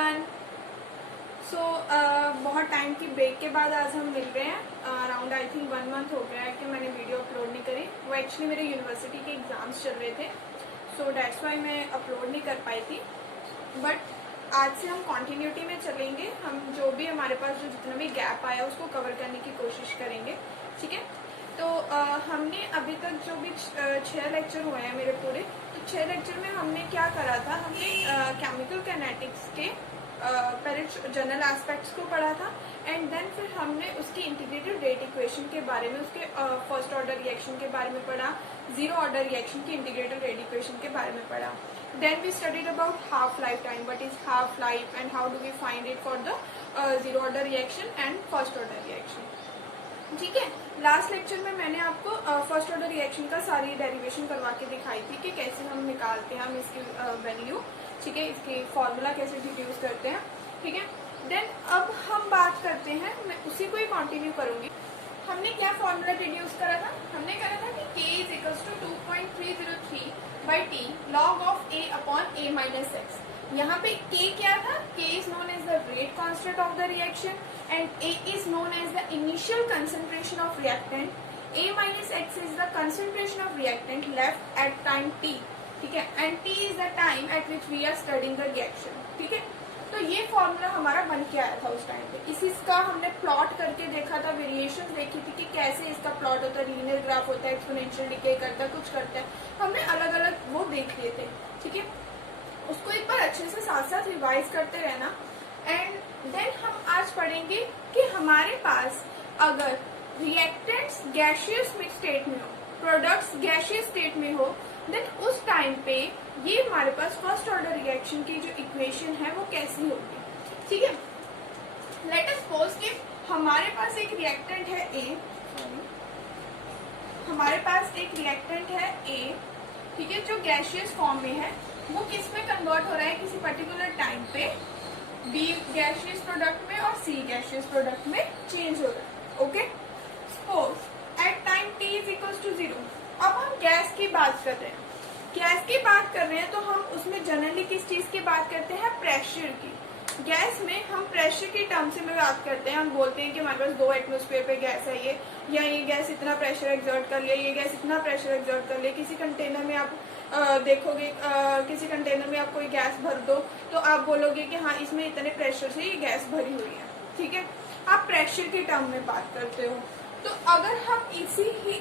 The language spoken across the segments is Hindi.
एवरीवन। सो बहुत टाइम की ब्रेक के बाद आज हम मिल रहे हैं। अराउंड आई थिंक 1 मंथ हो गया है कि मैंने वीडियो अपलोड नहीं करी। वो एक्चुअली मेरे यूनिवर्सिटी के एग्ज़ाम्स चल रहे थे, सो डैट्स वाई मैं अपलोड नहीं कर पाई थी। बट आज से हम कॉन्टीन्यूटी में चलेंगे। हम जो भी हमारे पास जो जितना भी गैप आया उसको कवर करने की कोशिश करेंगे, ठीक है। तो हमने अभी तक जो भी 6 लेक्चर हुए हैं मेरे पूरे, तो 6 लेक्चर में हमने क्या करा था, हमने केमिकल काइनेटिक्स के पहले जनरल एस्पेक्ट्स को पढ़ा था एंड देन फिर हमने उसकी इंटीग्रेटेड रेट इक्वेशन के बारे में, उसके फर्स्ट ऑर्डर रिएक्शन के बारे में पढ़ा, जीरो ऑर्डर रिएक्शन की इंटीग्रेटेड रेट इक्वेशन के बारे में पढ़ा। Then we studied about half life time, what is half life and how do we find it for the zero order reaction and first order reaction, ठीक है। लास्ट लेक्चर में मैंने आपको फर्स्ट ऑर्डर रिएक्शन का सारी डेरिवेशन करवा के दिखाई थी कि कैसे हम निकालते हैं हम इसकी वैल्यू, ठीक है, इसकी फॉर्मूला कैसे डिड्यूस करते हैं, ठीक है। देन अब हम बात करते हैं, मैं उसी को ही कंटिन्यू करूंगी। हमने क्या फॉर्मूला डिड्यूस करा था, हमने करा था कि k is equals to 2.303 by T log of a upon a minus x. यहाँ पे k क्या था, k is known as the rate constant of the reaction and A is known as the initial concentration of reactant, A minus X is the concentration of reactant left at time t, ठीक है, and t is the time at which we are studying the reaction, ठीक है। तो ये फॉर्मूला हमारा बन के आया था उस टाइम पे। इसका हमने प्लॉट करके देखा था, वेरिएशन देखी थी कि कैसे इसका प्लॉट होता है, लीनियर ग्राफ होता है, एक्सपोनेंशियल डिके करता है, कुछ करता है, हमने अलग अलग वो देख लिए थे, ठीक है। उसको एक बार अच्छे से साथ साथ रिवाइज करते रहना। एंड देन हम आज पढ़ेंगे कि हमारे पास अगर रिएक्टेंट्स गैसियस स्टेट में हो, प्रोडक्ट्स गैसियस स्टेट में हो, देन उस टाइम पे ये हमारे पास फर्स्ट ऑर्डर रिएक्शन की जो इक्वेशन है वो कैसी होगी, ठीक है। लेट अस सपोज कि हमारे पास एक रिएक्टेंट है ए, हमारे पास एक रिएक्टेंट है ए, ठीक है, जो गैसियस फॉर्म में है, वो किस में कन्वर्ट हो रहा है, किसी पर्टिकुलर टाइम पे बी गैसियस प्रोडक्ट में और सी गैसियस प्रोडक्ट में चेंज हो रहा है, okay. Suppose at time T is equals to 0। अब हम गैस की बात कर रहे हैं, गैस की बात कर रहे हैं तो हम उसमें जनरली किस चीज की बात करते हैं, प्रेशर की। गैस में हम प्रेशर की टर्म से में बात करते हैं, हम बोलते हैं कि हमारे पास 2 एटमोस्फेयर पे गैस है ये, या ये गैस इतना प्रेशर एक्सर्ट कर लिया, ये गैस इतना प्रेशर एक्सर्ट कर लिया। किसी कंटेनर में आप देखोगे, किसी कंटेनर में आप कोई गैस भर दो तो आप बोलोगे कि हाँ इसमें इतने प्रेशर से ये गैस भरी हुई है, ठीक है। आप प्रेशर की टर्म में बात करते हो। तो अगर हम इसी ही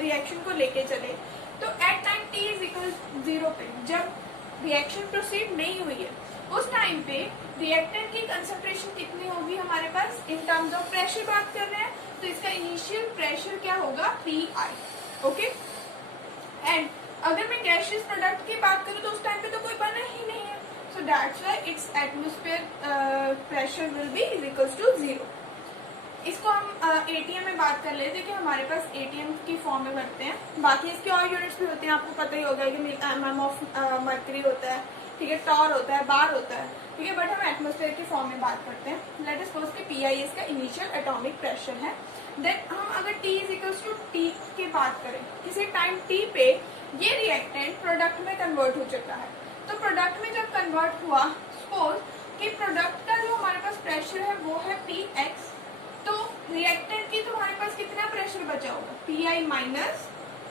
रिएक्शन को लेके चले तो at time t is equal 0 पे जब रिएक्शन प्रोसीड नहीं हुई है, उस टाइम पे रिएक्टेंट की कंसंट्रेशन कितनी होगी हमारे पास, इन टर्म्स ऑफ प्रेशर बात कर रहे हैं तो इसका इनिशियल प्रेशर क्या होगा, Pi, ओके। एंड अगर मैं गैसियस प्रोडक्ट की बात करूं तो उस टाइम पे तो कोई बना ही नहीं है, so that's why it's atmosphere pressure will be is equals to 0। इसको हम एटीएम में बात कर लेते हैं कि हमारे पास एटीएम की फॉर्म में भरते हैं। बाकी इसके और यूनिट्स भी होते हैं, आपको पता ही होगा कि mm ऑफ मर्करी होता है, ठीक है, टॉर होता है, बार होता है, ठीक है, बट हम एटमॉस्फेयर की फॉर्म में बात करते हैं। लेट अस सपोज कि Pi इसका इनिशियल एटॉमिक प्रेशर है। देन हम अगर T is equals to T की बात करें, किसी टाइम T पे ये रिएक्टेंट प्रोडक्ट में कन्वर्ट हो चुका है, तो प्रोडक्ट में जब कन्वर्ट हुआ, सपोज कि प्रोडक्ट का जो हमारे पास प्रेशर है वो है Px, तो रिएक्टेंट की तो हमारे पास कितना प्रेशर बचा होगा, Pi माइनस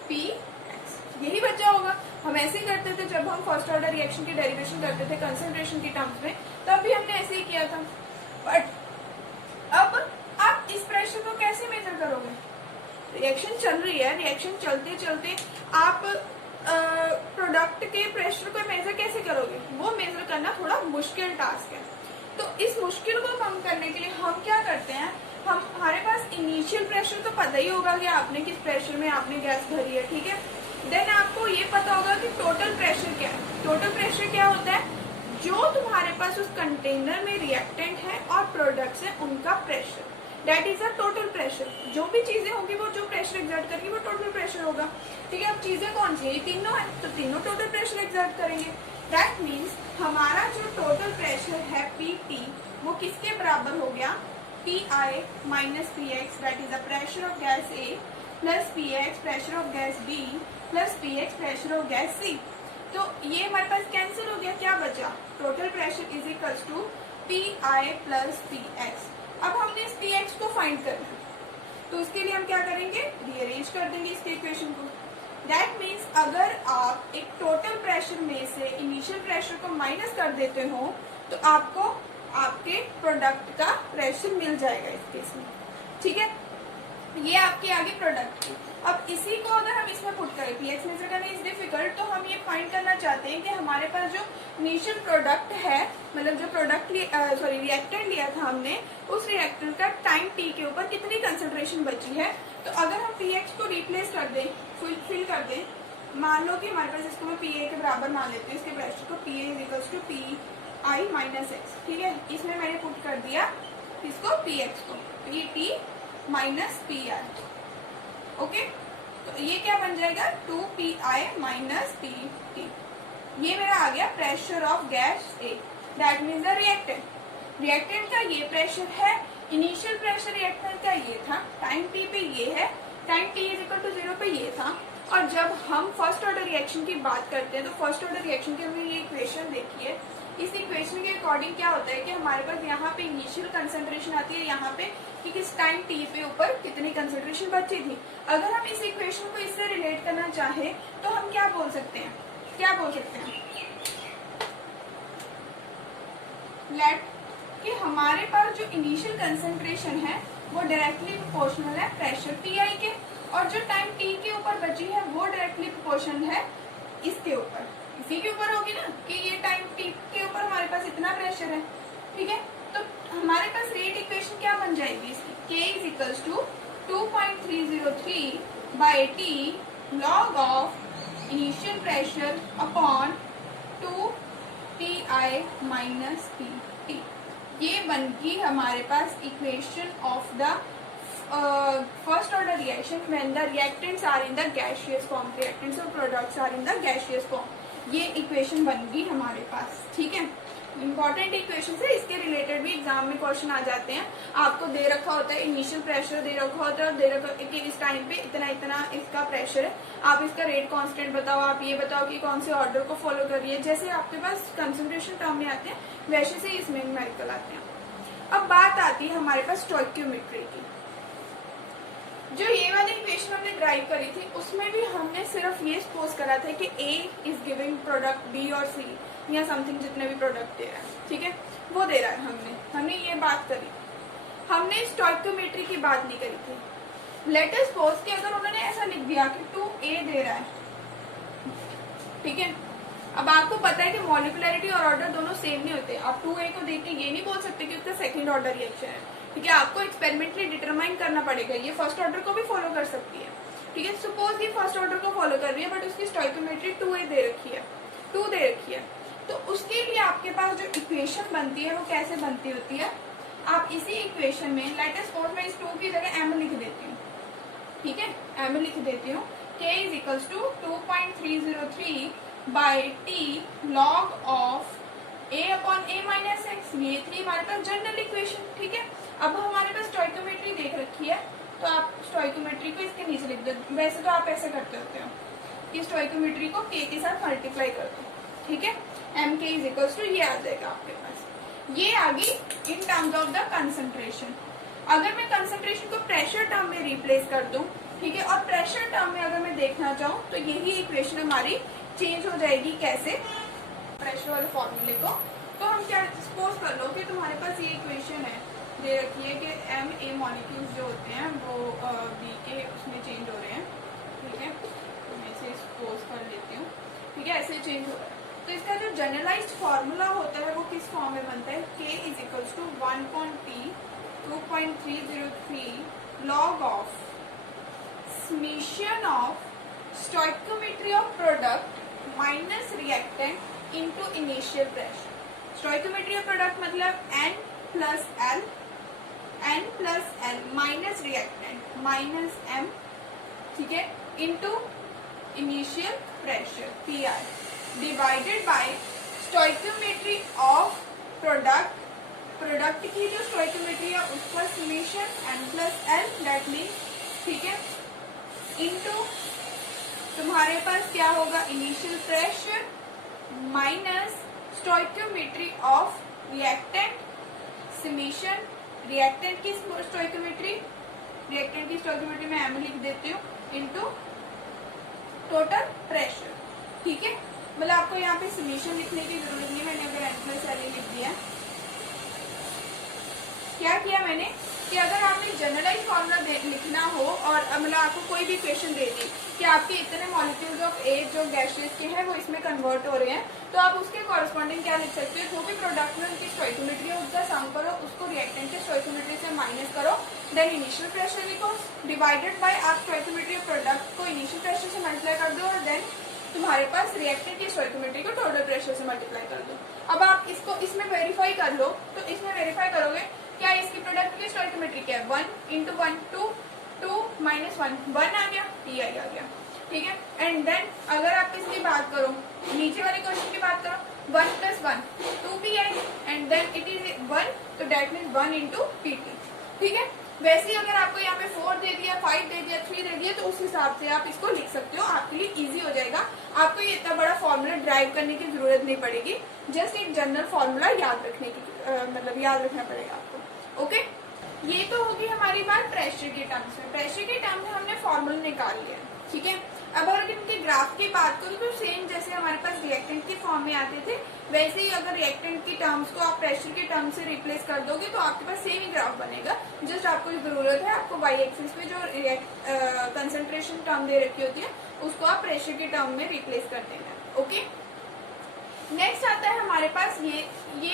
Px, यही बचा होगा। हम ऐसे ही करते थे जब हम फर्स्ट ऑर्डर रिएक्शन की डेरिवेशन करते थे कंसंट्रेशन की टर्म्स में, तब भी हमने ऐसे ही किया था। बट अब आप इस प्रेशर को कैसे मेजर करोगे, रिएक्शन चल रही है, रिएक्शन चलते चलते आप प्रोडक्ट के प्रेशर को मेजर कैसे करोगे, वो मेजर करना थोड़ा मुश्किल टास्क है। तो इस मुश्किल को कम करने के लिए हम क्या करते हैं, हमारे पास इनिशियल प्रेशर तो पता ही होगा कि आपने किस प्रेशर में आपने गैस भरी है, ठीक है। देन आपको ये पता होगा कि टोटल प्रेशर क्या है। टोटल प्रेशर क्या होता है, जो तुम्हारे पास उस कंटेनर में रिएक्टेंट है और प्रोडक्ट्स है उनका pressure, that is a total pressure. जो भी चीजें होंगी वो जो प्रेशर एक्सर्ट करेगी वो टोटल प्रेशर होगा, ठीक है। अब चीजें कौन सी है, तीनों है, तो तीनों टोटल प्रेशर एक्सर्ट करेंगे। दैट मीन्स हमारा जो टोटल प्रेशर है Pt, वो किसके बराबर हो गया, Pi minus Px, that is the pressure of gas A, plus Px pressure of gas B, plus Px pressure of gas C। तो ये हमारे पास कैंसिल हो गया, क्या बचा, total pressure is equals to P I plus P X. अब हमने इस पी एक्स को फाइंड करना है, तो उसके लिए हम क्या करेंगे, रीअरेंज कर देंगे इसके इक्वेशन को। दैट मीन्स अगर आप एक टोटल प्रेशर में से इनिशियल प्रेशर को माइनस कर देते हो तो आपको आपके प्रोडक्ट का प्रेशर मिल जाएगा इस केस में, ठीक है। ये आपके आगे प्रोडक्ट की। अब इसी को अगर हम इसमें पुट करें, पीएक्स मेजर करना इज डिफिकल्ट, तो हम ये फाइंड करना चाहते हैं कि हमारे पास जो इनिशियल प्रोडक्ट है, मतलब जो प्रोडक्ट रिएक्टेंट लिया था हमने, उस रिएक्टेंट का टाइम टी के ऊपर कितनी कंसंट्रेशन बची है। तो अगर हम पीएक्स को रिप्लेस कर दें, फिल कर दें, मान लो कि हमारे पास, इसको मैं पी ए के बराबर मान लेती हूँ, इसके प्रेशर को, P A is equals to P I minus X, ठीक है। इसमें मैंने पुट कर दिया इसको पी एक्स को, P T minus P I, okay. तो ये क्या बन जाएगा, 2 P I minus P T. ये मेरा आ गया pressure of gas A, that means the reactant. Reactant का ये प्रेशर है, इनिशियल प्रेशर रिएक्टेंट का ये था, टाइम टी पे ये है, time T is equal to 0 पे ये था। और जब हम फर्स्ट ऑर्डर रिएक्शन की बात करते हैं, तो फर्स्ट ऑर्डर रिएक्शन की हमने ये इक्वेशन देखी है। इस इक्वेशन के अकॉर्डिंग क्या होता है कि हमारे पास यहाँ पे इनिशियल कंसंट्रेशन आती है, यहाँ पे कि किस टाइम टी पे ऊपर कितनी कंसंट्रेशन बची थी। अगर हम इस इक्वेशन को इससे रिलेट करना चाहे तो हम क्या बोल सकते हैं, क्या बोल सकते हैं, लेट कि हमारे पास जो इनिशियल कंसंट्रेशन है वो डायरेक्टली प्रोपोर्शनल है प्रेशर पी आई के, और जो टाइम टी के ऊपर बची है वो डायरेक्टली प्रोपोर्शनल है इसके ऊपर, इसी के ऊपर होगी ना, कि ये टाइम टी के ऊपर हमारे पास इतना प्रेशर है, ठीक है। तो हमारे पास रेट इक्वेशन क्या बन जाएगी इसकी, K is equals to 2.303 by T log of initial pressure upon 2 P I minus P T. ये बन गई हमारे पास equation of the first order reaction when the reactants are in the gaseous form, reactants और products are in the gaseous form. ये इक्वेशन बन गई हमारे पास, ठीक है। इंपॉर्टेंट इक्वेशन है, इसके रिलेटेड भी एग्जाम में क्वेश्चन आ जाते हैं। आपको दे रखा होता है इनिशियल प्रेशर दे रखा होता है, और दे रखा कि इस टाइम पे इतना इतना इसका प्रेशर है, आप इसका रेट कांस्टेंट बताओ, आप ये बताओ कि कौन से ऑर्डर को फॉलो कर रही है। जैसे आपके पास कंसंट्रेशन टर्म में आते हैं वैसे से इसमें न्यूमेरिकल आते हैं। अब बात आती है हमारे पास स्टोइकियोमेट्री की। जो ये वाली इक्वेशन हमने ड्राइव करी थी उसमें भी हमने सिर्फ ये सपोज करा था कि A is giving product B और C या समथिंग, जितने भी प्रोडक्ट दे रहा है, ठीक है, वो दे रहा है। हमने ये बात करी, हमने स्टोइकियोमेट्री की बात नहीं करी थी। लेट अस सपोज कि अगर उन्होंने ऐसा लिख दिया कि 2A दे रहा है, ठीक है। अब आपको पता है कि मॉलिक्युलरिटी और ऑर्डर दोनों सेम नहीं होते। आप 2A को देख के ये नहीं बोल सकते कि उसका सेकंड ऑर्डर रिएक्शन है, ठीक है। आपको एक्सपेरिमेंटली डिटरमाइन करना पड़ेगा। ये फर्स्ट ऑर्डर को भी फॉलो कर सकती है, ठीक है। सपोज ये फर्स्ट ऑर्डर को फॉलो कर रही है बट उसकी स्टोइकियोमेट्री 2A दे रखी है, 2 दे रखी है, तो उसके लिए आपके पास जो इक्वेशन बनती है वो कैसे बनती होती है। आप इसी इक्वेशन में लेट अस सपोज मैं इस 2 की जगह m लिख देती हूँ, ठीक है, m लिख देती हूँ। K is equals to 2.303 by T log of A upon A minus x. ये थी हमारे पास जनरल इक्वेशन, ठीक है। अब हमारे पास स्टोइकियोमेट्री देख रखी है, तो आप स्टोइकियोमेट्री को इसके नीचे लिख दो। वैसे तो आप ऐसे करते होते हो कि स्टोइकियोमेट्री को K के साथ मल्टीप्लाई कर दो, ठीक है। mk इज इक्वल्स टू ये आ जाएगा आपके पास। ये आ गई in terms of the concentration. अगर मैं कंसंट्रेशन को प्रेशर टर्म में रिप्लेस कर दूं, ठीक है, और प्रेशर टर्म में अगर मैं देखना चाहूँ तो यही इक्वेशन हमारी चेंज हो जाएगी। कैसे, प्रेशर वाले फॉर्मूले को, तो हम क्या सपोज कर लो कि तुम्हारे पास ये इक्वेशन है दे रखी है कि Ma मॉलिक्यूल्स जो होते हैं वो B के उसमें चेंज हो रहे हैं, ठीक है। तो मैं इसे सपोज कर लेती हूँ, ठीक है, ऐसे चेंज हो रहा है। तो इसका जो जनरलाइज्ड फार्मूला होता है वो किस फॉर्म में बनता है, K is equals to 1.T 2.303 log of summation of stoichiometry of product minus reactant into initial pressure। stoichiometry of product मतलब N plus L minus reactant minus M, ठीक है, into initial pressure PI divided by stoichiometry of product की जो स्टोइकियोमेट्री है उसका summation n plus L, that means, ठीक है, इनटू तुम्हारे पास क्या होगा initial pressure minus stoichiometry of reactant summation reactant की स्टोइकियोमेट्री मैं एम लिख देती हूँ इनटू टोटल प्रेशर। ठीक है, मतलब आपको यहाँ पे समेशन लिखने की जरूरत नहीं, मैंने अगर एन प्लस एल लिख दिया। क्या किया मैंने कि अगर आपने जनरलाइज फॉर्मूला लिखना हो और मतलब आपको कोई भी इक्वेशन दे दी कि आपके इतने मॉलिक्यूल्स ऑफ ए जो गैसेस के हैं वो इसमें कन्वर्ट हो रहे हैं, तो आप उसके कॉरेस्पॉन्डिंग क्या लिख सकते हो, जो भी प्रोडक्ट में उनकी स्टोइकियोमेट्री है उसका सम करो, उसको रिएक्टेंट के स्टोइकियोमेट्री से माइनस करो, देन इनिशियल प्रेशर लिखो डिवाइडेड बाय आप स्टोइकियोमेट्री ऑफ प्रोडक्ट को इनिशियल प्रेशर से मल्टीप्लाई कर दो और देन तुम्हारे पास रिएक्टेंट की स्टोइकियोमेट्री को टोटल प्रेशर से मल्टीप्लाई कर दो। अब आप इसको इसमें वेरीफाई कर लो, तो इसमें वेरीफाई करोगे क्या इसकी प्रोडक्ट की स्टोइकियोमेट्री क्या है, 1 इंटू 1 2 माइनस 1 आ गया, टी आई आ गया। ठीक है, एंड देन अगर आप इसकी बात करो, नीचे वाले क्वेश्चन की बात करो, 1 plus 1 2 P I and then it is 1, तो that mean 1 into P T. ठीक है, वैसे ही अगर आपको यहाँ पे 4 दे दिया, 5 दे दिया, 3 दे दिया, तो उस हिसाब से आप इसको लिख सकते हो, आपके लिए इजी हो जाएगा। आपको ये इतना बड़ा फॉर्मूला ड्राइव करने की जरूरत नहीं पड़ेगी, जस्ट एक जनरल फॉर्मूला याद रखने की मतलब याद रखना पड़ेगा आपको। ओके, ये तो होगी हमारी बात प्रेशर के टर्म्स में। प्रेशर के टर्म में हमने फॉर्मूला निकाल लिया। ठीक है, अब अगर इनके ग्राफ की बात करूँ तो सेम जैसे हमारे पास रिएक्टेंट के फॉर्म में आते थे, वैसे ही अगर रिएक्टेंट की टर्म्स को आप प्रेशर के टर्म से रिप्लेस कर दोगे तो आपके पास सेम ही ग्राफ बनेगा। जस्ट आपको जो जरूरत है, आपको वाई एक्सिस पे जो कंसंट्रेशन टर्म दे रखी होती है उसको आप प्रेशर के टर्म में रिप्लेस कर देना। ओके, नेक्स्ट आता है हमारे पास ये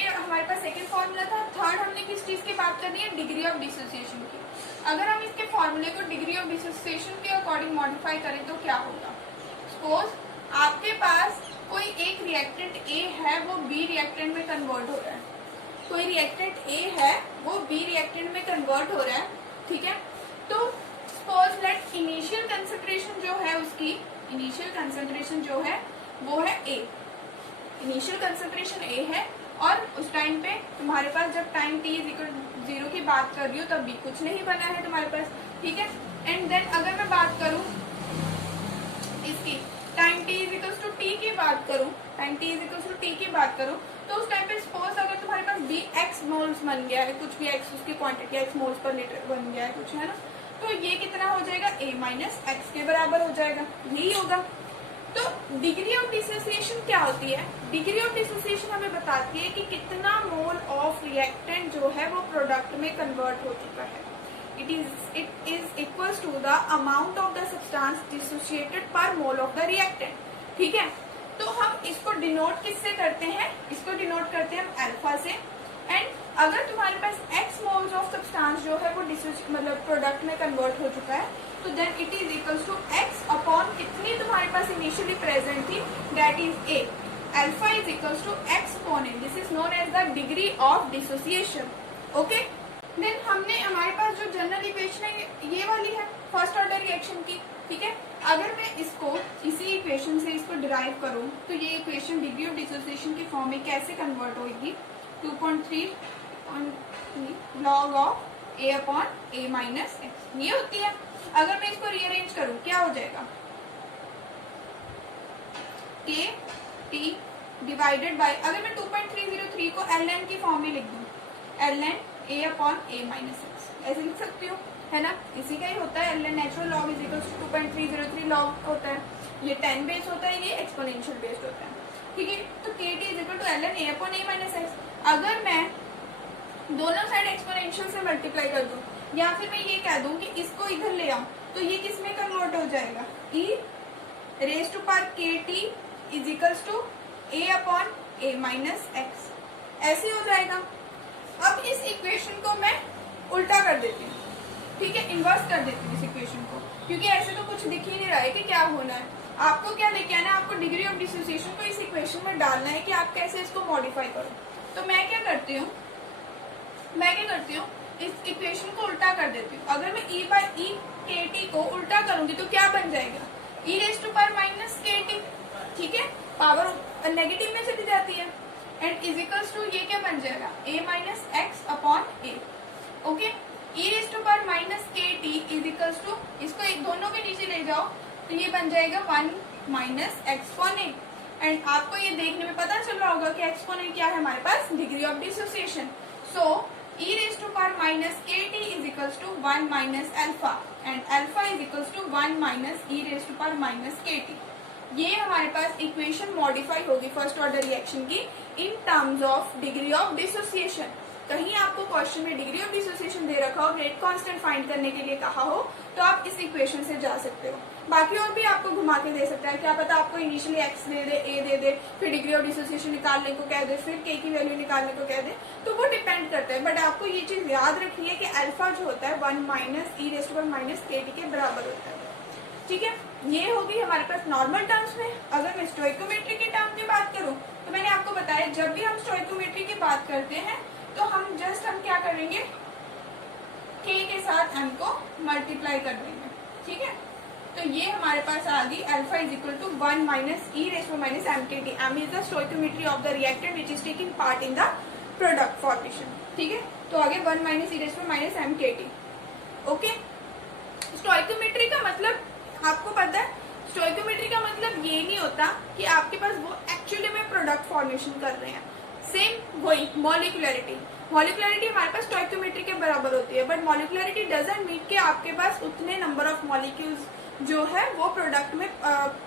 हमारे पास सेकंड फॉर्मूला था। थर्ड हमने किस चीज की बात करनी है, डिग्री ऑफ डिसोसिएशन की। अगर हम इसके फॉर्मूले को डिग्री ऑफ डिसोसिएशन के अकॉर्डिंग मॉडिफाई करें तो क्या होगा। सपोज आपके पास कोई एक रिएक्टेंट ए है, वो बी रिएक्टेंट में कन्वर्ट हो रहा है। कोई रिएक्टेंट ए है, वो बी रिएक्टेंट में कन्वर्ट हो रहा है। ठीक है, तो सपोज दैट इनिशियल कंसंट्रेशन जो है उसकी इनिशियल कंसंट्रेशन जो है वो है ए, इनिशियल कंसंट्रेशन ए है, और उस टाइम पे तुम्हारे पास जब टाइम t इक्वल 0 की बात कर रही हो तब भी कुछ नहीं बना है तुम्हारे पास। ठीक है, एंड देन अगर मैं बात करूं इसकी time t equal to T की बात करूं, time t equal to T की बात करूं, तो उस टाइम पे सपोज अगर तुम्हारे पास बी एक्स मोल्स बन गया है, कुछ भी एक्स उसकी quantity x moles per litre बन गया है कुछ, है ना, तो ये कितना हो जाएगा, a माइनस एक्स के बराबर हो जाएगा, यही होगा। तो डिग्री ऑफ डिसोसिएशन क्या होती है, डिग्री ऑफ डिसोसिएशन हमें बताती है कि कितना मोल ऑफ रिएक्टेंट जो है वो प्रोडक्ट में कन्वर्ट हो चुका है। It is equals to the amount of the substance dissociated पर मोल ऑफ द रिएक्टेंट। ठीक है, तो हम इसको डिनोट किससे करते हैं, इसको डिनोट करते हैं हम अल्फा से। एंड अगर तुम्हारे पास x मोल्स ऑफ सब्सटेंस जो है वो मतलब प्रोडक्ट में कन्वर्ट हो चुका है, तो then it is equals to x upon कितनी तुम्हारे पास इनिशियली प्रेजेंट थी, that is a। Alpha is equals to x upon a, this is known as the degree of dissociation. Okay, then हमने हमारे पास जो जनरल इक्वेशन है ये वाली है फर्स्ट ऑर्डर रिएक्शन की। ठीक है, अगर मैं इसको इसी इक्वेशन से इसको डिराइव करूं तो ये इक्वेशन डिग्री ऑफ डिसोसिएशन के फॉर्म में कैसे कन्वर्ट होगी, 2.3 log of a upon a minus x, ये होती है। अगर मैं इसको रीअरेंज करूं क्या हो जाएगा, k t डिवाइडेड बाय, अगर मैं 2.303 को ln की फॉर्म में लिख दूं, ln a upon a minus x, ऐसे लिख सकती हूँ, है ना, इसी का ही होता है ln natural log is equal to 2.303 log होता है, ये 10 बेस्ड होता है, ये एक्सपोनेंशियल बेस्ड होता है। ठीक है, तो k t is equal to ln a upon a minus x. अगर मैं दोनों साइड एक्सपोनेंशियल से मल्टीप्लाई कर दूं, या फिर मैं ये कह दूं कि इसको इधर ले आऊं, तो ये किस में कन्वर्ट हो जाएगा, e raise to power K T is equals to a upon a minus x, ऐसे हो जाएगा। अब इस इक्वेशन को मैं उल्टा कर देती हूँ। ठीक है, इन्वर्स कर देती हूँ इस इक्वेशन को, क्योंकि ऐसे तो कुछ दिख ही नहीं रहा है कि क्या होना है। आपको क्या लेके आना है, आपको डिग्री ऑफ डिसोसिएशन को इस इक्वेशन में डालना है कि आप कैसे इसको मॉडिफाई करो। तो मैं क्या करती हूँ, इस इक्वेशन को उल्टा कर देती हूँ। अगर मैं e बाई ई के टी को उल्टा करूंगी तो क्या बन जाएगा, e raise to power minus K T. ठीक है, पावर नेगेटिव में चली जाती है, एंड इज इक्वल्स टू ये क्या बन जाएगा, a minus x upon A. Okay, e raise to power minus K T is equals to, इसको एक दोनों के नीचे ले जाओ तो ये बन जाएगा 1 minus x upon A, and आपको ये देखने में पता चल रहा होगा कि एक्सपोनेंट क्या है हमारे पास, degree of dissociation. So e raised to power minus kt is equals to 1 minus alpha and alpha is equals to 1 minus e raised to power minus kt. ये हमारे पास इक्वेशन मॉडिफाई होगी फर्स्ट ऑर्डर रिएक्शन की in terms of degree of dissociation. कहीं आपको क्वेश्चन में डिग्री ऑफ डिसोसिएशन दे रखा हो, रेट कांस्टेंट फाइंड करने के लिए कहा हो, तो आप इस इक्वेशन से जा सकते हो. बाकी और भी आपको घुमा के दे सकता है, क्या पता आपको इनिशियली एक्स दे दे, ए दे दे, फिर डिग्री ऑफ डिसोसिएशन निकालने को कह दे, फिर के की वैल्यू निकालने को कह दे, तो वो डिपेंड करता है. बट आपको ये चीज याद रखनी है कि अल्फा जो होता है 1 minus E raise to power minus KT के बराबर होता है. ठीक है, ये होगी हमारे पास नॉर्मल टर्म्स में. अगर मैं स्टोइकोमेट्री की टर्म की बात करूं तो मैंने आपको बताया जब भी हम स्टोइकोमेट्री की बात करते हैं तो हम क्या करेंगे, k के साथ m को मल्टीप्लाई कर देंगे. ठीक है, तो ये हमारे पास आ गई alpha is equal to 1 minus E raise to minus M K T. M is the stoichiometry of the reactant which is taking part in the product formation. ठीक है, तो आगे 1 minus E raise to minus M K T. Okay, stoichiometry का मतलब आपको पता है, स्टोइकोमेट्री का मतलब ये नहीं होता कि आपके पास वो एक्चुअली में प्रोडक्ट फॉर्मेशन कर रहे हैं. सेम वही मॉलिक्युलरिटी हमारे पास स्टोइकोमेट्री के बराबर होती है, बट मॉलिक्युलरिटी डजंट मीन कि आपके पास उतने नंबर ऑफ मॉलिक्यूल्स जो है वो प्रोडक्ट में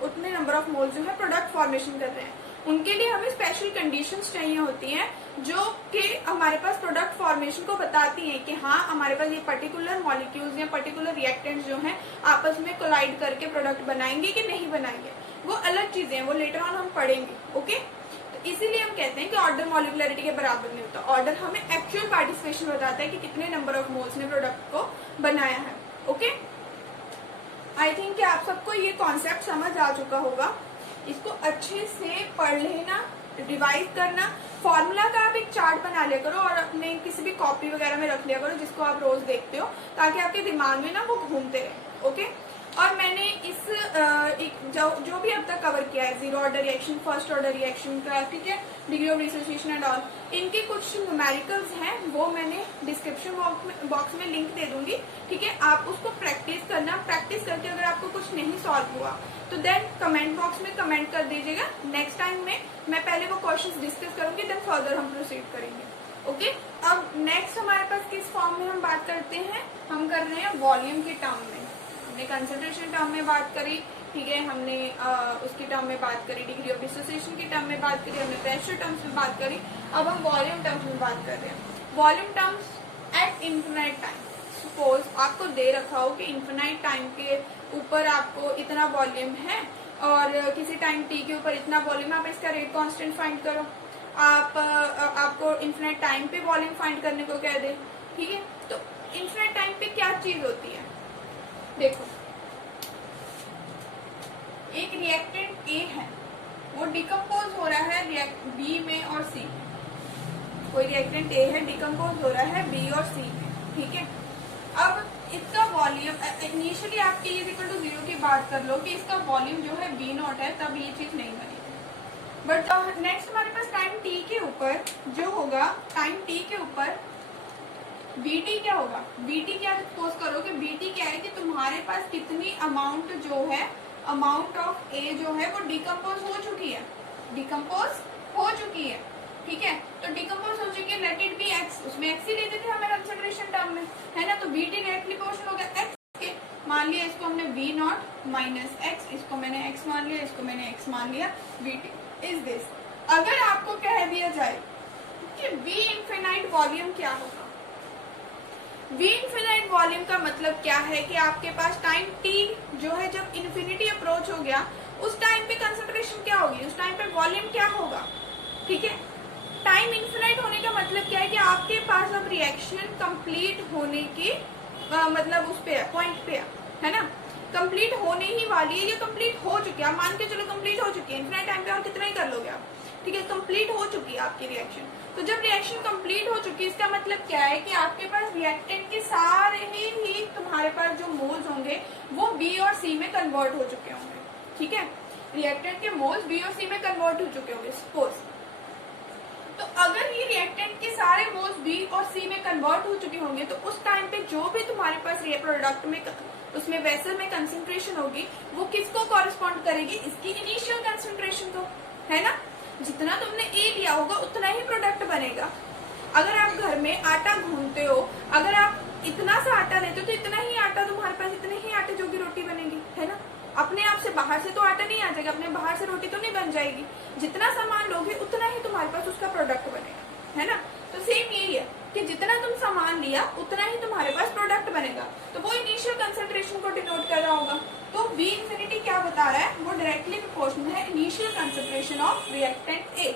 उतने नंबर ऑफ मोल्स जो है प्रोडक्ट फॉर्मेशन कर रहे हैं. उनके लिए हमें स्पेशल कंडीशंस चाहिए होती हैं जो कि हमारे पास प्रोडक्ट फॉर्मेशन को बताती हैं कि हाँ हमारे पास ये पर्टिकुलर मॉलिक्यूल्स या पर्टिकुलर रिएक्टेंट्स जो हैं आपस में कोलाइड करके प्रोडक्ट बनाएंगे कि नहीं बनाएंगे, वो अलग चीजें हैं, वो लेटर ऑन हम पढ़ेंगे. ओके, तो इसीलिए हम कहते हैं कि ऑर्डर मॉलिक्युलरिटी के बराबर नहीं होता. ऑर्डर हमें एक्चुअल पार्टिसिपेशन बताता है कि कितने नंबर ऑफ मोल्स ने प्रोडक्ट को बनाया है. ओके, आई थिंक कि आप सबको ये कॉन्सेप्ट समझ आ चुका होगा. इसको अच्छे से पढ़ लेना, रिवाइज करना. फॉर्मूला का आप एक चार्ट बना लिया करो और अपने किसी भी कॉपी वगैरह में रख लिया करो जिसको आप रोज देखते हो, ताकि आपके दिमाग में ना वो घूमते रहे. ओके, और मैंने इस जो भी अब तक कवर किया है, zero order reaction, first order reaction का, ठीक है, degree of dissociation and all, इनके कुछ न्यूमेरिकल्स हैं वो मैंने डिस्क्रिप्शन बॉक्स में लिंक दे दूंगी. ठीक है, आप उसको प्रैक्टिस करना. प्रैक्टिस करके अगर आपको कुछ नहीं सॉल्व हुआ तो देन कमेंट बॉक्स में कमेंट कर दीजिएगा. नेक्स्ट टाइम में मैं पहले वो क्वेश्चंस डिस्कस करूंगी, देन फर्दर हम प्रोसीड करेंगे. ओके, अब नेक्स्ट हमारे पास किस फॉर्म में हम बात करते हैं, हम कर रहे हैं वॉल्यूम के टर्म में. हमने कंसंट्रेशन टर्म में बात करी, ठीक है, हमने उसकी टर्म में बात करी, डिग्री ऑफ डिसोसिएशन की टर्म में बात करी, हमने प्रेशर टर्म्स में बात करी. अब हम वॉल्यूम टर्म्स में बात कर रहे हैं. Volume terms at infinite time. Suppose आपको दे रखा हो कि इन्फिनाइट टाइम के ऊपर आपको इतना वॉल्यूम है और किसी टाइम टी के ऊपर इतना वॉल्यूम, आप इसका रेट कांस्टेंट फाइंड करो. आपको इन्फिनाइट टाइम पे वॉल्यूम फाइंड करने को कह दे. ठीक है, तो इन्फिनाइट टाइम पे क्या चीज होती है, देखो एक रिएक्टेंट ए है, वो डिकम्पोज हो रहा है बी में और सी में. कोई रिएक्टेंट ए है, डिकम्पोज हो रहा है बी और सी में. ठीक है, अब इसका वॉल्यूम इनिशियली आप t इज इक्वल टू 0 की बात कर लो कि इसका वॉल्यूम जो है b नॉट है, तब ये चीज नहीं बनेगी. बट नेक्स्ट हमारे पास टाइम t के ऊपर जो होगा, टाइम t के ऊपर bt क्या होगा. bt क्या सपोज करो कि bt क्या है कि तुम्हारे पास कितनी अमाउंट जो है, अमाउंट ऑफ a जो है वो डिकम्पोज हो चुकी है, ठीक है, तो डिकम्पोज हो चुकी है. लेट इट बी x, उसमें x ही लेते थे हमें कंसंट्रेशन टर्म में, है ना. तो bt डायरेक्टली प्रोपोर्शनल हो गया x के. मान लिया इसको हमने v नॉट माइनस x, इसको मैंने x मान लिया, इसको मैंने x मान लिया. bt is this. अगर आपको कह दिया जाए कि v इनफिनाइट वॉल्यूम क्या होगा, v इनफिनाइट वॉल्यूम का मतलब क्या है कि आपके पास टाइम t जो है जब इन्फिनिटी अप्रोच हो गया, उस टाइम पे कंसंट्रेशन क्या होगी, उस टाइम पे वॉल्यूम क्या होगा. ठीक है, टाइम इन्फिनाइट होने का मतलब क्या है कि आपके पास अब रिएक्शन कंप्लीट होने की मतलब उस पे पॉइंट पे है ना, कंप्लीट होने ही वाली है या कंप्लीट हो चुकी है. मान के चलो कंप्लीट हो चुकी है, इन्फिनाइट टाइम पे और कितना ही कर लोगे आप. ठीक है, कंप्लीट हो चुकी है आपकी रिएक्शन. तो जब रिएक्शन कंप्लीट हो चुकी है, इसका मतलब क्या है कि आपके पास रिएक्टेंट के सारे ही तुम्हारे पास जो मोल्स होंगे वो बी और सी में कन्वर्ट हो चुके होंगे. ठीक है, रिएक्टेंट के मोल्स बी और सी में कन्वर्ट हो चुके होंगे सपोज. तो अगर ये रिएक्टेंट के सारे मोल्स बी और सी में कन्वर्ट हो चुके होंगे, तो उस टाइम पे जो भी तुम्हारे पास ये प्रोडक्ट में उसमें वेसल में कंसंट्रेशन होगी, वो किसको कॉरेस्पॉन्ड करेगी, इसकी इनिशियल कंसंट्रेशन को. है ना। जितना तुमने ए लिया होगा उतना ही प्रोडक्ट बनेगा। अगर आप घर में आटा गूंथते हो, अगर आप इतना सा आटा लेते हो तो इतना ही आटा तुम्हारे पास, इतने ही आटे जो की रोटी बनेगी, है ना। अपने आप से बाहर से तो आटा नहीं आ जाएगा, अपने बाहर से रोटी तो नहीं बन जाएगी। जितना सामान लोगे उतना ही तुम्हारे पास उसका प्रोडक्ट बनेगा, है ना। तो सेम यही है कि जितना तुम सामान लिया उतना ही तुम्हारे पास प्रोडक्ट बनेगा। तो वो इनिशियल कंसंट्रेशन को डिनोट कर रहा होगा। तो V इंफिनिटी क्या बता रहा है, वो डायरेक्टली प्रोपोर्शनल है initial concentration of reactant A।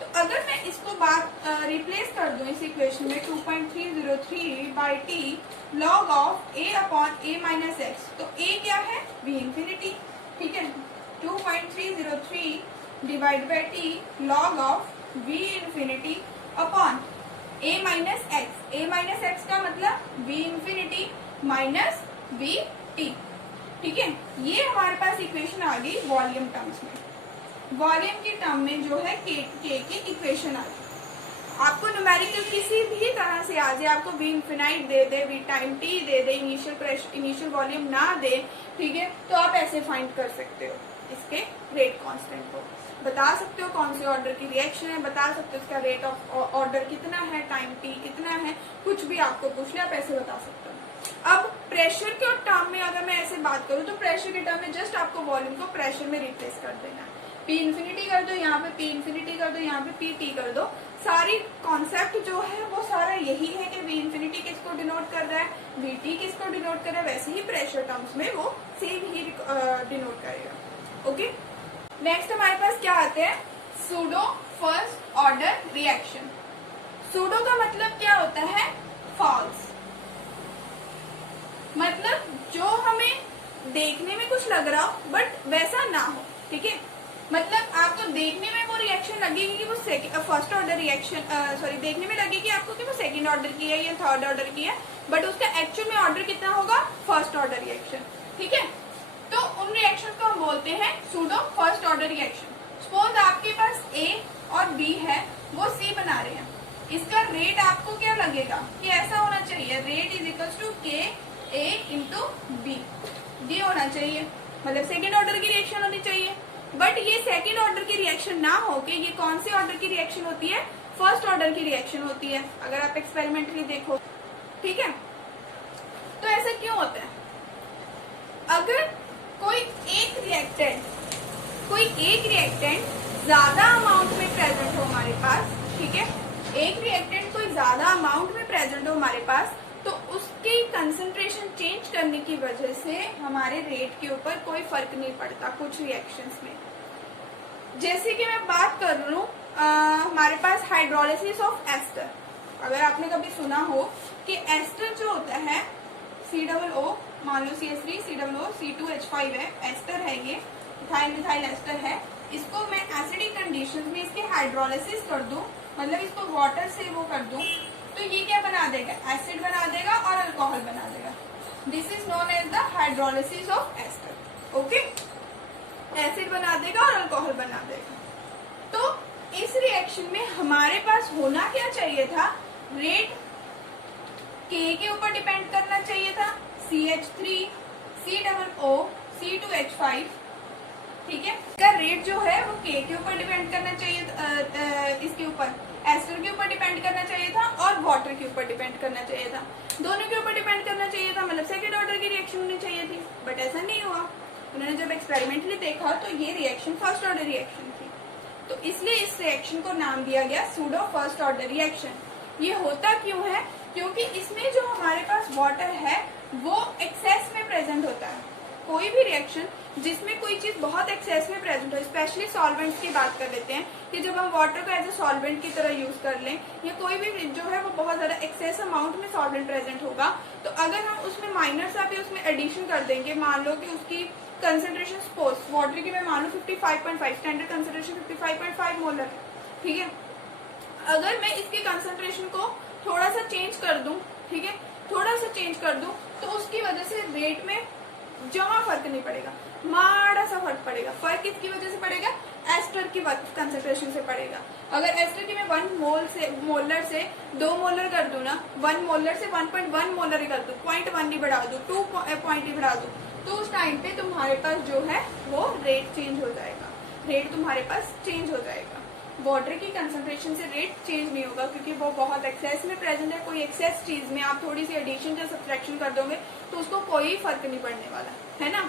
तो अगर मैं इसको बात रिप्लेस कर दूं इस इक्वेशन में 2.303/T log of A upon A minus x, तो A क्या है, V इंफिनिटी, ठीक है। 2.303 divide by T log of V infinity upon A minus x. A minus x का मतलब V infinity minus V T, ठीक है। ये हमारे पास इक्वेशन आ गई वॉल्यूम टर्म्स में। वॉल्यूम के टर्म में जो है के की इक्वेशन आ गई। आपको न्यूमेरिकल किसी भी तरह से आ जाए, आपको V इन्फिनाइट दे दे, V टाइम T दे दे, इनिशियल वॉल्यूम ना दे, ठीक है, तो आप ऐसे फाइंड कर सकते हो इसके रेट कांस्टेंट को, बता सकते हो कौन से ऑर्डर की रिएक्शन है, बता सकते हो इसका रेट ऑफ ऑर्डर कितना है, टाइम T कितना है, कुछ भी आपको पूछ ले आप ऐसे बता सकते हो। अब प्रेशर के टर्म में अगर मैं ऐसे बात करूं तो प्रेशर के टर्म में जस्ट आपको वॉल्यूम को प्रेशर में रिप्लेस कर देना है। P इन्फिनिटी कर दो, यहाँ पे P इन्फिनिटी कर दो, यहाँ पे P T कर दो। सारी कॉन्सेप्ट जो है वो सारा यही है कि V इन्फिनिटी किसको डिनोट कर रहा है, V T किसको डिनोट कर रहा है, वैसे ही प्रेशर टर्म्स में वो सेम ही डिनोट करेगा। ओके, नेक्स्ट हमारे पास क्या आते हैं, pseudo first order reaction. Pseudo का मतलब क्या होता है, फॉल्स, मतलब जो हमें देखने में कुछ लग रहा हो बट वैसा ना हो, ठीक है। मतलब आपको देखने में वो रिएक्शन लगेगी कि वो फर्स्ट ऑर्डर रिएक्शन, सॉरी देखने में लगेगी आपको कि वो सेकंड ऑर्डर की है या थर्ड ऑर्डर की है, बट उसका एक्चुअल में ऑर्डर कितना होगा, फर्स्ट ऑर्डर रिएक्शन, ठीक है। तो उन रिएक्शन को हम बोलते हैं pseudo first order reaction. Suppose आपके पास A और B है, वो C बना रहे हैं, इसका रेट आपको क्या लगेगा कि ऐसा होना चाहिए, rate is equal to K A into B, ये होना चाहिए, मतलब सेकेंड ऑर्डर की रिएक्शन होनी चाहिए। बट ये सेकेंड ऑर्डर की रिएक्शन ना हो के ये कौन सी ऑर्डर की रिएक्शन होती है, फर्स्ट ऑर्डर की रिएक्शन होती है, अगर आप एक्सपेरिमेंटली देखो, ठीक है। तो ऐसा क्यों होता है, अगर कोई एक रिएक्टेंट ज्यादा अमाउंट में प्रेजेंट हो हमारे पास, ठीक है, एक रिएक्टेंट कोई ज्यादा अमाउंट में प्रेजेंट हो हमारे पास, तो उसकी कंसंट्रेशन चेंज करने की वजह से हमारे रेट के ऊपर कोई फर्क नहीं पड़ता कुछ रिएक्शंस में। जैसे कि मैं बात कर रही हूँ हमारे पास हाइड्रोलिसिस ऑफ एस्टर, अगर आपने कभी सुना हो कि एस्टर जो होता है COO, मान लो CH3 COO C2H5 है, एस्टर है, ये इथाइल मिथाइल एस्टर है, इसको मैं एसिडिक कंडीशंस में इसकी हाइड्रोलिसिस कर दूं, मतलब इसको वाटर से वो कर दूं, तो ये क्या बना देगा, एसिड बना देगा और अल्कोहल बना देगा। This is known as the hydrolysis of ester. Okay, acid बना देगा और अल्कोहल बना देगा। तो इस रिएक्शन में हमारे पास होना क्या चाहिए था, रेट K के ऊपर डिपेंड करना चाहिए था, CH3 COO C2H5, ठीक है, इसका रेट जो है वो K के ऊपर डिपेंड करना चाहिए, इसके ऊपर एस्टर के ऊपर डिपेंड करना चाहिए था और वाटर के ऊपर डिपेंड करना चाहिए था, दोनों के ऊपर डिपेंड करना चाहिए था, मतलब सेकेंड ऑर्डर की रिएक्शन होनी चाहिए थी, बट ऐसा नहीं हुआ। उन्होंने जब एक्सपेरिमेंटली देखा तो ये रिएक्शन फर्स्ट ऑर्डर रिएक्शन थी, तो इसलिए इस रिएक्शन को नाम दिया गया सूडो फर्स्ट ऑर्डर रिएक्शन। ये होता क्यों है, क्योंकि इसमें जो हमारे पास वाटर है वो एक्सेस में प्रेजेंट होता है। कोई भी रिएक्शन जिसमें कोई चीज बहुत एक्सेस में प्रेजेंट हो, स्पेशली सॉल्वेंट्स की बात कर लेते हैं कि जब हम वाटर को एज ए सॉल्वेंट की तरह यूज कर लें, या कोई भी जो है वो बहुत ज्यादा एक्सेस अमाउंट में सॉल्वेंट प्रेजेंट होगा, तो अगर हम उसमें माइनर सा भी उसमें एडिशन कर देंगे, मान लो कि उसकी कंसेंट्रेशन सपोज वाटर की मैं मान लो 55.5, स्टैंडर्ड कंसेंट्रेशन 55.5 मोलर है, ठीक है, अगर मैं इसकी कंसेंट्रेशन को थोड़ा सा चेंज कर दूं, ठीक है, थोड़ा सा चेंज कर दूं, तो उसकी वजह से रेट में जमा फर्क नहीं पड़ेगा, माड़ा सा फर्क पड़ेगा। फर्क किसकी वजह से पड़ेगा, एस्टर की कंसेंट्रेशन से पड़ेगा। अगर एस्टर की मैं 1 मोलर से 2 मोलर कर दूं ना, 1 मोलर से 1.1 मोलर ही कर दूं, 0.1 ही बढ़ा दूं, 2 पॉइंट ही बढ़ा दूं, तो उस टाइम पे तुम्हारे पास जो है वो रेट चेंज हो जाएगा। रेट तुम्हारे पास चेंज हो जाएगा। वाटर की कंसंट्रेशन से रेट चेंज नहीं होगा, क्योंकि वो बहुत एक्सेस में प्रेजेंट है। कोई एक्सेस चीज में आप थोड़ी सी एडिशन या सब्ट्रैक्शन कर दोगे तो उसको कोई फर्क नहीं पड़ने वाला है ना।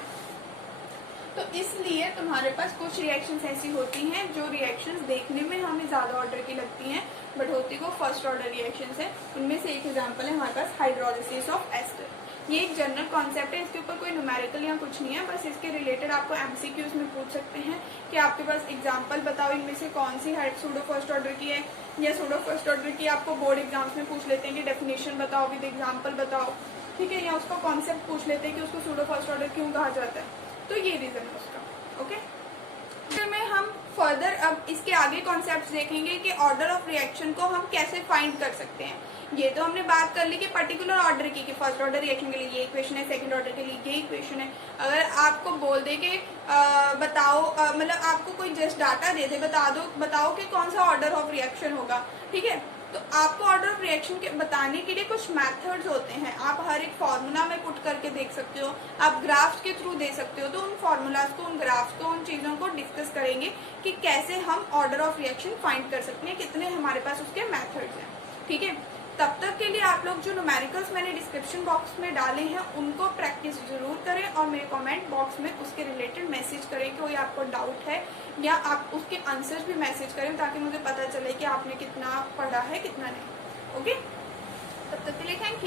तो इसलिए तुम्हारे पास कुछ रिएक्शंस ऐसी होती हैं जो रिएक्शंस देखने में हमें ज्यादा ऑर्डर की लगती हैं, बट होती वो फर्स्ट ऑर्डर रिएक्शंस है। उनमें से एक एग्जांपल है हमारे पास हाइड्रोलिसिस ऑफ एस्टर। ये एक जनरल कॉन्सेप्ट है, इसके ऊपर कोई न्यूमेरिकल या कुछ नहीं है, बस इसके रिलेटेड आपको एमसीक्यूज में पूछ सकते हैं कि आपके पास एग्जांपल बताओ इनमें से कौन सी सूडो फर्स्ट ऑर्डर की है, या सूडो फर्स्ट ऑर्डर की आपको बोर्ड एग्जाम्स में पूछ लेते हैं कि डेफिनेशन बताओ विद एग्जाम्पल बताओ, ठीक है, या उसका कॉन्सेप्ट पूछ लेते हैं कि उसको सूडो फर्स्ट ऑर्डर क्यों कहा जाता है। तो ये रीजन है उसका। ओके, फिर में हम फर्दर अब इसके आगे कॉन्सेप्ट्स देखेंगे कि ऑर्डर ऑफ रिएक्शन को हम कैसे फाइंड कर सकते हैं। ये तो हमने बात कर ली कि पर्टिकुलर ऑर्डर की, कि फर्स्ट ऑर्डर रिएक्शन के लिए ये इक्वेशन है, सेकंड ऑर्डर के लिए ये इक्वेशन है। अगर आपको बोल दे कि बताओ, मतलब आपको कोई जस्ट डाटा दे दे, बताओ कि कौन सा ऑर्डर ऑफ रिएक्शन होगा, ठीक है, तो आपको ऑर्डर ऑफ रिएक्शन के बताने के लिए कुछ मेथड्स होते हैं। आप हर एक फॉर्मूला में पुट करके देख सकते हो, आप ग्राफ्स के थ्रू दे सकते हो। तो उन फॉर्मूलाज को, उन ग्राफ्स को, उन चीज़ों को डिस्कस करेंगे कि कैसे हम ऑर्डर ऑफ रिएक्शन फाइंड कर सकते हैं, कितने हमारे पास उसके मेथड्स हैं, ठीक है। तब तक के लिए आप लोग जो न्यूमेरिकल्स मैंने डिस्क्रिप्शन बॉक्स में डाले हैं उनको प्रैक्टिस जरूर करें, और मेरे कमेंट बॉक्स में उसके रिलेटेड मैसेज करें कि कोई आपको डाउट है, या आप उसके आंसर्स भी मैसेज करें, ताकि मुझे पता चले कि आपने कितना पढ़ा है कितना नहीं। ओके, तब तक के लिए थैंक यू।